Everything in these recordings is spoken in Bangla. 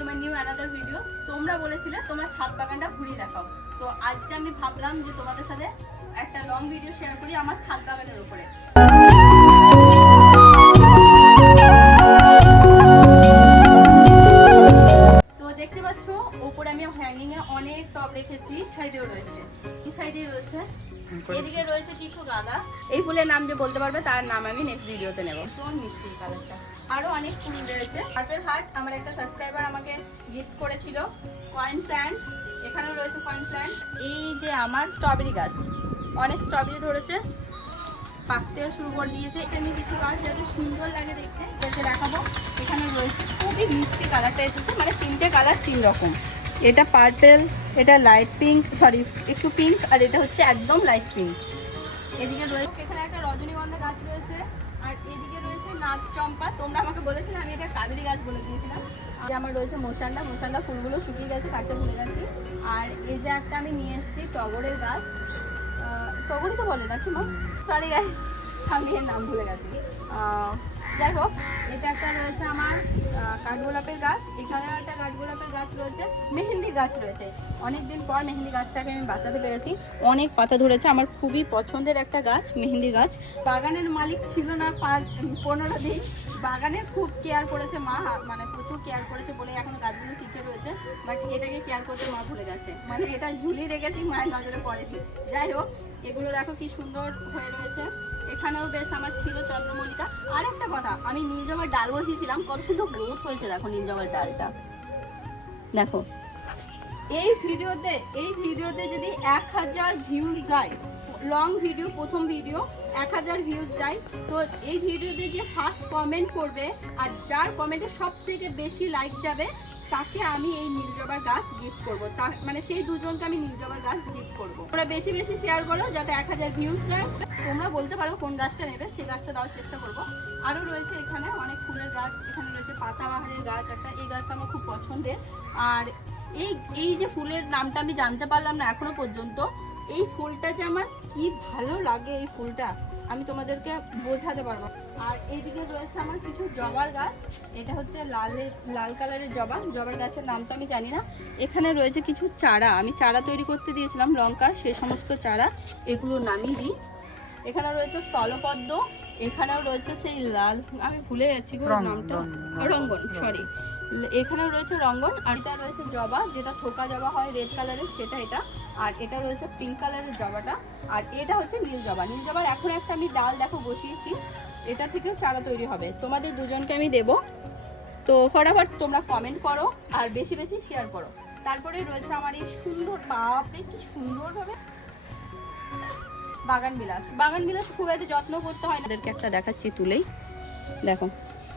To my new another video. তোমরা বলেছিলে তোমরা ছাদ বাগানটা ঘুরিয়ে দেখাও, তো আজকে আমি ভাবলাম যে তোমাদের সাথে একটা লং ভিডিও শেয়ার করি আমার ছাদ বাগানের উপরে। তো দেখতে পাচ্ছ ওপরে আমি হ্যাঙ্গিং এ অনেক টব রেখেছি, সাইডেও রয়েছে, এই সাইডে রয়েছে, এদিকে রয়েছে কিছু গাঁদা। এই ফুলের নাম যে বলতে পারবে তার নাম আমি নেক্সট ভিডিওতে নেব। ভীষণ মিষ্টি কালারটা। আরো অনেক ফুল রয়েছে। পার্পল হার্ট আমার একটা সাবস্ক্রাইবার আমাকে গিফট করেছিল। কয়েন প্ল্যান্ট, এখানেও রয়েছে কয়েন প্ল্যান্ট। এই যে আমার স্ট্রবেরি গাছ, অনেক স্ট্রবেরি ধরেছে, পাকতেও শুরু করে দিয়েছে। এখানে কিছু গাছ যাতে সুন্দর লাগে দেখতে, যাতে দেখাবো। এখানে রয়েছে খুবই মিষ্টি কালারটা এসেছে, মানে তিনটে কালার তিন রকম। এটা পার্পল, এটা লাইট পিঙ্ক, সরি একটু পিঙ্ক, আর এটা হচ্ছে একদম লাইট পিঙ্ক। এদিকে রয়েছে এখানে একটা রজনীগন্ধা গাছ রয়েছে, আর এদিকে রয়েছে নাগ চম্পা। তোমরা আমাকে বলেছিলে, আমি এটা কাবেরি গাছ বলে দিয়েছিলাম। আর আমার রয়েছে মোসান্ডা, মোসান্ডা ফুলগুলো শুকিয়ে গেছে, কাটতে ভুলে গেছি। আর এই যে একটা আমি নিয়ে এসেছি টগরের গাছ, টগরই তো বলে না কি মা, সরি গাইস আমি এর নাম ভুলে গেছি। যাই হোক, এটা একটা রয়েছে আমার কাঠগোলাপের গাছ, এখানেও একটা কাঠগোলাপের গাছ রয়েছে, মেহেন্দি গাছ রয়েছে। অনেকদিন পর মেহেন্দি গাছটাকে আমি বাঁচাতে পেরেছি, অনেক পাতা ধরেছে। আমার খুবই পছন্দের একটা গাছ মেহেন্দি গাছ। বাগানের মালিক ছিল না 15 দিন, বাগানের খুব কেয়ার করেছে মা, মানে প্রচুর কেয়ার করেছে বলে এখন গাছগুলো টিকে রয়েছে। বাট এটাকে কেয়ার করতে মা ভুলে গেছে, মানে এটা ঝুলিয়ে রেখেছি, মায়ের নজরে পড়েছি। যাই হোক, এগুলো দেখো কি সুন্দর হয়ে রয়েছে। এখানেও বেশ আমার ছিল চন্দ্রমল্লিকা। আর একটা কথা, আমি নীল জবার ডাল বসিয়েছিলাম, কত সুন্দর গ্রোথ হয়েছে দেখো নীল জবার ডালটা। দেখো এই ভিডিওতে যদি 1000 ভিউজ যায়, লং ভিডিও, প্রথম ভিডিও 1000 ভিউজ যায়, তো এই ভিডিওতে যে ফার্স্ট কমেন্ট করবে আর যার কমেন্টে সব থেকে বেশি লাইক যাবে, তাকে আমি এই নীল জবার গাছ গিফট করবো। মানে সেই দুজনকে আমি নীল জবার গাছ গিফট করবো। তোমরা বেশি বেশি শেয়ার করো যাতে 1000 ভিউজ যায়। তোমরা বলতে পারো কোন গাছটা নেবে, সেই গাছটা দেওয়ার চেষ্টা করবো। আরও রয়েছে এখানে অনেক ফুলের গাছ, এখানে রয়েছে পাতাবাহারের গাছ একটা, এই গাছটা আমার খুব পছন্দের। আর এই যে ফুলের নামটা আমি জানতে পারলাম না এখনো পর্যন্ত, এই ফুলটা যে আমার কি ভালো লাগে, এই ফুলটা আমি তোমাদেরকে বোঝাতে পারবো। আর এইদিকে রয়েছে আমার কিছু জবার গাছ, এটা হচ্ছে লাল কালারের জবার গাছের নাম তো আমি জানি না। এখানে রয়েছে কিছু চারা, আমি চারা তৈরি করতে দিয়েছিলাম লঙ্কার, সে সমস্ত চারা এগুলো নামিয়ে দিই। এখানে রয়েছে স্থলপদ্ম, এখানেও রয়েছে সেই লাল, আমি ভুলে যাচ্ছি নামটা, রঙ্গন, সরি। এখানেও রয়েছে রঙ্গন, আর এটা রয়েছে জবা, যেটা থোকা জবা হয় রেড কালারের, সেটা এটা। আর এটা রয়েছে পিঙ্ক কালারের জবাটা, আর এটা হচ্ছে নীল জবা। নীল জবার এখন একটা আমি ডাল দেখো বসিয়েছি, এটা থেকেও চারা তৈরি হবে। তোমাদের দুজনকে আমি দেবো, তো ফটাফট তোমরা কমেন্ট করো আর বেশি বেশি শেয়ার করো। তারপরে রয়েছে আমার এই সুন্দর, বাপরে কি সুন্দর হবে বাগান বিলাস খুব একটা যত্ন করতে হয় না। এদেরকে একটা দেখাচ্ছি তুলেই, দেখো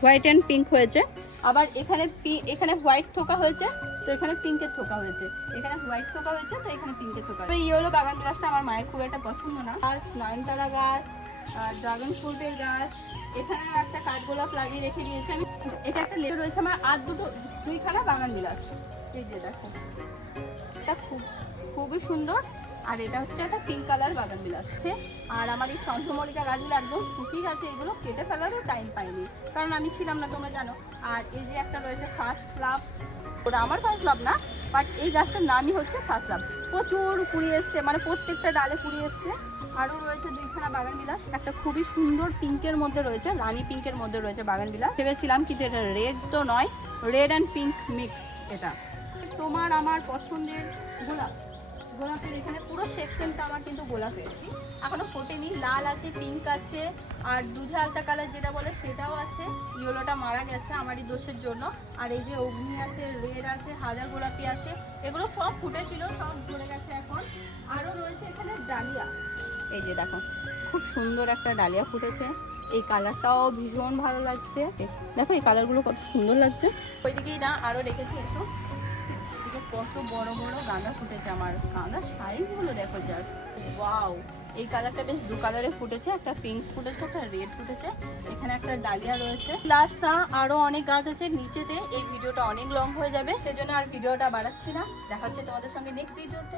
হোয়াইট অ্যান্ড পিঙ্ক হয়েছে। আবার এখানে হোয়াইট থোকা হয়েছে, তো এখানে পিঙ্কের থোকা হয়েছে, এখানে হোয়াইট থোকা হয়েছে, তো এখানে পিঙ্কের থোকা। এই হলো বাগান বিলাসটা, আমার মায়ের খুব একটা পছন্দ না। গাছ, নয়নতারা গাছ, ড্রাগন ফ্রুটের গাছ, এখানে একটা কাঠগোলাপ লাগিয়ে রেখে দিয়েছে আমি। এটা একটা লেগে রয়েছে আমার, আর দুইখানা বাগান বিলাস। এই যে দেখো, এটা খুবই সুন্দর। আর এটা হচ্ছে একটা পিঙ্ক কালার বাগান বিলাস। আর আমার এই চন্দ্রমল্লিকা গাছগুলো একদম শুকিয়ে গেছে, এগুলো কেটে ফেলারও টাইম পাইনি, কারণ আমি ছিলাম না, তোমরা জানো। আর এই যে একটা রয়েছে ফার্স্ট লাভ, ওটা আমার ফার্স্ট লাভ না, বাট এই গাছটার নামই হচ্ছে ফার্স্ট লাভ। প্রচুর কুড়ি এসছে, মানে প্রত্যেকটা ডালে কুড়ি এসছে। আরও রয়েছে দুইখানা বাগান বিলাস, একটা খুবই সুন্দর পিঙ্কের মধ্যে রয়েছে, রানী পিঙ্কের মধ্যে রয়েছে বাগান বিলাস। ভেবেছিলাম কিন্তু এটা রেড তো নয়, রেড অ্যান্ড পিঙ্ক মিক্স এটা। তোমার আমার পছন্দের গোলাপের এখানে পুরো সেকশনটা আমার কিন্তু গোলাপের, এখনো ফোটেনি। লাল আছে, পিঙ্ক আছে, আর দুধে আলতা কালার যেটা বলে সেটাও আছে। ইয়েলোটা মারা গেছে আমারই দোষের জন্য। আর এই যে অগ্নি আছে, রেড আছে, হাজার গোলাপি আছে, এগুলো সব ফুটেছিল, সব ঝরে গেছে এখন। আরও রয়েছে এখানে ডালিয়া, এই যে দেখো খুব সুন্দর একটা ডালিয়া ফুটেছে, এই কালারটাও ভীষণ ভালো লাগছে। দেখো এই কালারগুলো কত সুন্দর লাগছে। ওইদিকেই না আরও রেখেছি, এসো কত বড় বড় গাঁদা ফুটেছে আমার, গাঁদার সাইজগুলো দেখো জাস্ট ওয়াও। এই কালারটা বেশ দু কালারে ফুটেছে, একটা পিঙ্ক ফুটেছে, একটা রেড ফুটেছে। এখানে একটা ডালিয়া রয়েছে। লাস্টটা আরো অনেক গাছ আছে নিচেতে, এই ভিডিওটা অনেক লং হয়ে যাবে, সেজন্য আর ভিডিওটা বাড়াচ্ছি না। দেখা হচ্ছে তোমাদের সঙ্গে নেক্সট ভিডিওতে।